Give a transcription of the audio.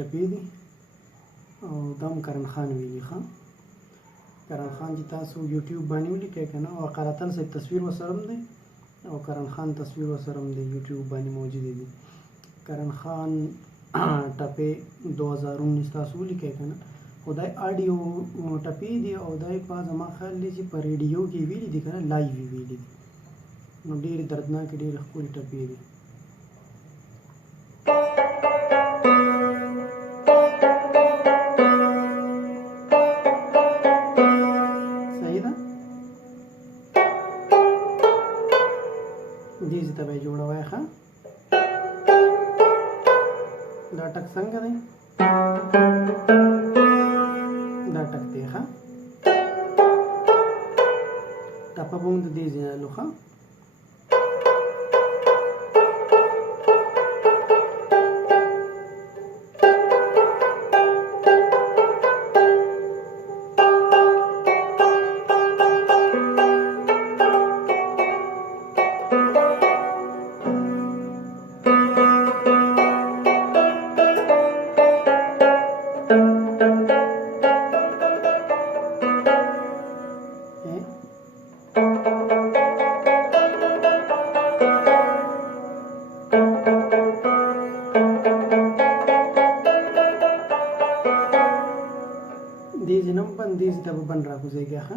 ټپې دي او دم کرن خان ویلي ښه کرن خان چې تاسو یوټیوب باندې ولیکئ که نه او قراتن صاحب تصویر ورسره هم دی او کرن خان تصویر ورسره هم دی یوټیوب باندې موجودې دي کرن خان ټپې 2019 تاسو ولیکئ که نه خو دا آډیو ټپې دي او دا په زما خیال دی چې په ریډیو کې ویلي دي که نه لایو یې ویلي دي نو ډېرې دردناکې ډېرې ښکلې ټپې دي صحیح ده دې ته به یې جوړوئ ښه دا ټک څنګه دی دا ټک دی ښه ټپه به موږ د دې ځای نه لو ښه دې ځای نه بند دې ځای ته به بند راکوزېږي ښه